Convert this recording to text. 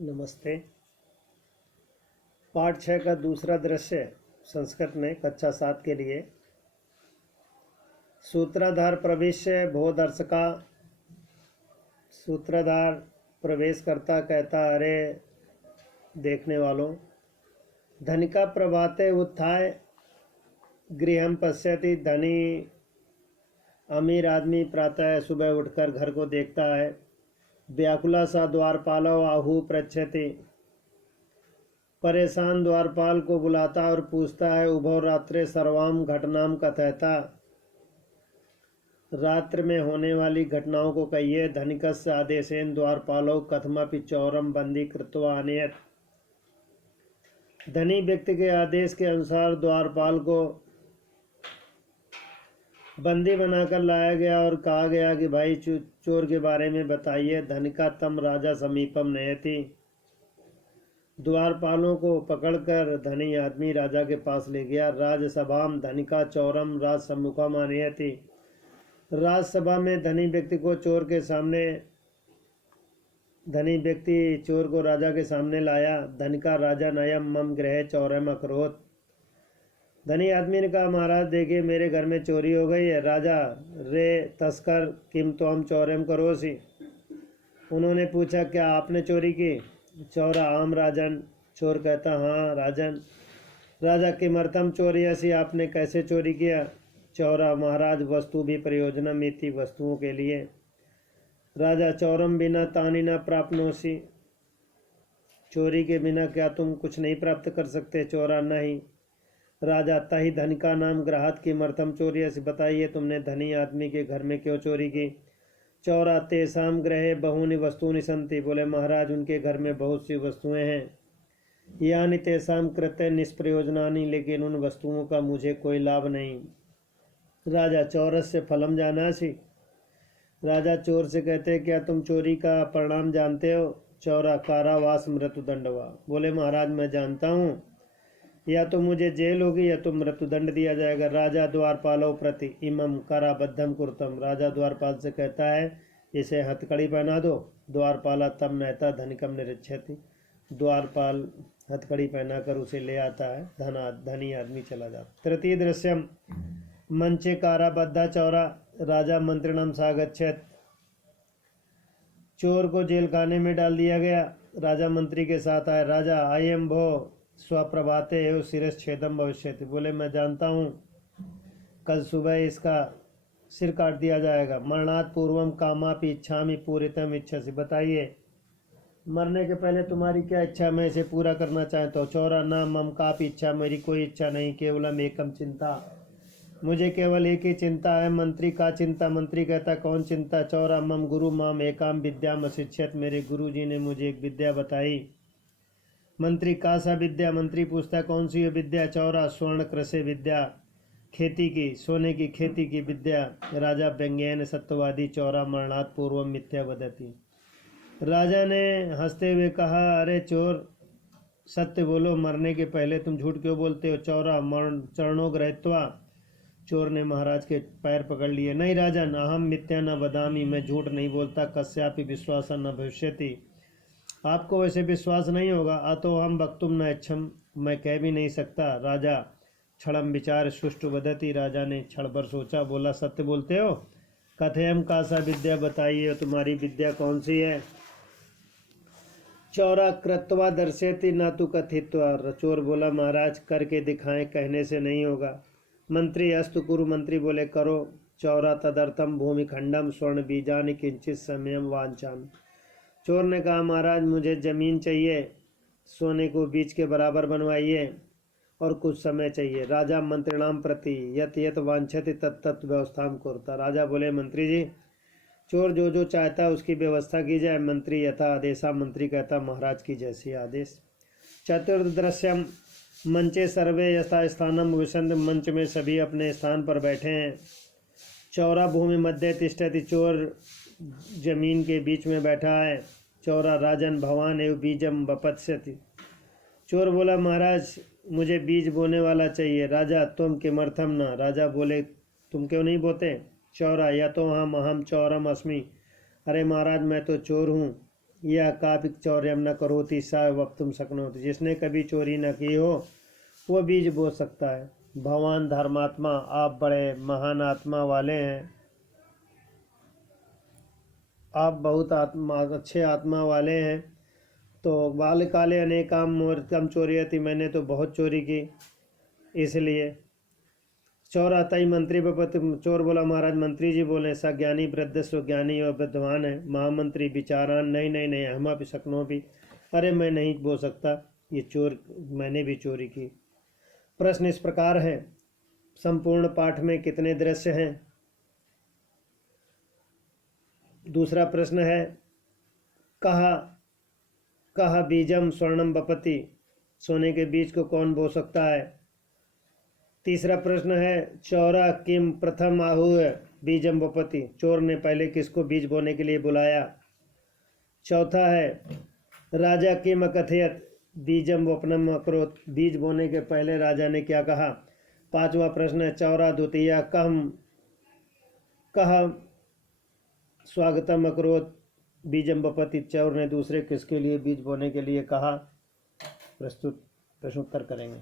नमस्ते। पाठ 6 का दूसरा दृश्य संस्कृत में कक्षा 7 के लिए। सूत्रधार प्रवेश्य भो दर्शका। सूत्रधार प्रवेश करता कहता, अरे देखने वालों। धनिका प्रभाते उत्थाय गृहम पश्यति। धनी अमीर आदमी प्रातः सुबह उठकर घर को देखता है। व्याकुला सा द्वारपालो आहु पृच्छति। परेशान द्वारपाल को बुलाता और पूछता है, उभो रात्रे सर्वाम घटनाम कथयता। रात्र में होने वाली घटनाओं को कहिए। धनिकस्य आदेशेन द्वारपालो कथमपि चौरम बंदी कृत्वा आनयत। धनी व्यक्ति के आदेश के अनुसार द्वारपाल को बंदी बनाकर लाया गया और कहा गया कि भाई चोर के बारे में बताइए। धनिका तम राजा समीपम नयति। द्वारपालों को पकड़कर धनी आदमी राजा के पास ले गया। राजसभाम धनिका चौरम राज सम्मुखम आनयति। राजसभा में धनी व्यक्ति चोर को राजा के सामने लाया। धनिका राजा नयम मम गृह चौरम अकरोत। धनी आदमी ने कहा, महाराज देखिए मेरे घर में चोरी हो गई है। राजा, रे तस्कर किम तो हम चौरम करोसी। उन्होंने पूछा, क्या आपने चोरी की? चौरा, आम राजन। चोर कहता, हाँ राजन। राजा, किमर्थम चोरी ऐसी, आपने कैसे चोरी किया? चौरा, महाराज वस्तु भी प्रयोजनम इति, वस्तुओं के लिए। राजा, चौरम बिना तानी न प्राप्नोसी। चोरी के बिना क्या तुम कुछ नहीं प्राप्त कर सकते? चौरा, नहीं। राजा, तही धनिका नाम ग्राहत किमर्थम चोरी ऐसी, बताइए तुमने धनी आदमी के घर में क्यों चोरी की? चौरा, तेसाम ग्रहे बहुनी वस्तुनि संति। बोले महाराज उनके घर में बहुत सी वस्तुएं हैं। यानी तेसाम कृत्य निष्प्रयोजनानि, लेकिन उन वस्तुओं का मुझे कोई लाभ नहीं। राजा, चौरस्य फलम जानासि। राजा चोर से कहते, क्या तुम चोरी का परिणाम जानते हो? चौरा, कारावास मृत्युदंड वा। बोले महाराज मैं जानता हूँ, या तो मुझे जेल होगी या तो मृत्युदंड दिया जाएगा। राजा द्वारपालो प्रति इमम कराबद्धम कुर्तम। राजा द्वारपाल से कहता है, इसे हथकड़ी पहना दो। द्वारपाला तम नहता धनिकम निरीक्षति। द्वारपाल हथकड़ी पहनाकर उसे ले आता है। धनी आदमी चला जाता। तृतीय दृश्यम मंचे काराबद्धा चौरा राजा मंत्रिणम सागच्छत। चोर को जेल खाने में डाल दिया गया। राजा मंत्री के साथ आए। राजा, आयम भो स्वप्रभाते एवं शिरच्छेदम भविष्यति। बोले मैं जानता हूँ कल सुबह इसका सिर काट दिया जाएगा। मरणात् पूर्वम कामापि इच्छामि पूरितम इच्छसि। बताइए मरने के पहले तुम्हारी क्या इच्छा, मैं इसे पूरा करना चाहता हूँ। चौरा, ना मम कापि इच्छा, मेरी कोई इच्छा नहीं, केवलम एकम चिंता, मुझे केवल एक ही चिंता है। मंत्री का चिंता? मंत्री कहता, कौन चिंता? चौरा, मम गुरु माम एकाम विद्याम अशिक्षत। मेरे गुरु जी ने मुझे एक विद्या बताई। मंत्री, का सा विद्या? मंत्री पूछता, कौन सी ये विद्या? चौरा, स्वर्ण कृषि विद्या, खेती की, सोने की खेती की विद्या। राजा, व्यंग्यन सत्यवादी। चौरा, मरणात् पूर्व मिथ्या वदति। राजा ने हंसते हुए कहा, अरे चोर सत्य बोलो, मरने के पहले तुम झूठ क्यों बोलते हो? चौरा, मरण चरणों गृहीत्वा। चोर ने महाराज के पैर पकड़ लिए। नहीं राजन, अहम मिथ्या न वदामि, मैं झूठ नहीं बोलता। कस्यापि विश्वास न भविष्यति, आपको वैसे विश्वास नहीं होगा। अतो हम वक्तुम न इच्छम, मैं कह भी नहीं सकता। राजा, क्षणम विचार सुष्टु वदति। राजा ने क्षण भर सोचा, बोला, सत्य बोलते हो? कथयम का सा विद्या, बताइए तुम्हारी विद्या कौन सी है? चौरा, कृत्वा दर्शयति न तु कथित्वा। चोर बोला, महाराज करके दिखाएं, कहने से नहीं होगा। मंत्री, अस्तु कुरु। मंत्री बोले, करो। चौरा, तदर्थम भूमिखंडम स्वर्ण बीजानि किंचित समयम वांछामि। चोर ने कहा, महाराज मुझे जमीन चाहिए, सोने को बीज के बराबर बनवाइए और कुछ समय चाहिए। राजा मंत्रिणाम प्रति यत यत वांछति तत्त व्यवस्थाम कुरता। राजा बोले, मंत्री जी चोर जो जो चाहता है उसकी व्यवस्था की जाए। मंत्री, यथा आदेशा। मंत्री कहता, महाराज की जैसी आदेश। चतुर्थ दृश्यम मंचे सर्वे यथा स्थानम विसंध। मंच में सभी अपने स्थान पर बैठे हैं। चौरा भूमि मध्य तिष्ठति। चोर जमीन के बीच में बैठा है। चौरा, राजन भवान एवं बीजम वपत्स्यति। चोर बोला, महाराज मुझे बीज बोने वाला चाहिए। राजा, तुम किमर्थम न? राजा बोले, तुम क्यों नहीं बोते? चौरा, या तो हम अहम चौरम अस्मि। अरे महाराज मैं तो चोर हूँ। या कापिक चौर्यम न करोति स वक्तुम शक्नोति। जिसने कभी चोरी न की हो वो बीज बो सकता है। भगवान धर्मात्मा, आप बड़े महान आत्मा वाले हैं, आप बहुत अच्छे आत्मा वाले हैं। तो बाल काले अनेकाम मूर्तम चोरियति, मैंने तो बहुत चोरी की, इसलिए। चोर आता ही मंत्री बपत, चोर बोला महाराज मंत्री जी बोले, सा ज्ञानी वृद्ध सो ज्ञानी और विद्वान है, महामंत्री विचारान, नहीं नहीं नहीं हम भी सकनो भी, अरे मैं नहीं बोल सकता, ये चोर, मैंने भी चोरी की। प्रश्न इस प्रकार है, संपूर्ण पाठ में कितने दृश्य हैं? दूसरा प्रश्न है, कहा कहा बीजम स्वर्णम बपति, सोने के बीज को कौन बो सकता है? तीसरा प्रश्न है, चौरा किम प्रथम आहु बीजम बपति, चोर ने पहले किसको बीज बोने के लिए बुलाया? चौथा है, राजा किम अकथयत बीजम वपनम अकरोत, बीज बोने के पहले राजा ने क्या कहा? पांचवा प्रश्न है, चौरा द्वितीया कह स्वागतम अकरोत बीजम बपति, चौर ने दूसरे किसके लिए बीज बोने के लिए कहा? प्रस्तुत प्रश्नोत्तर करेंगे।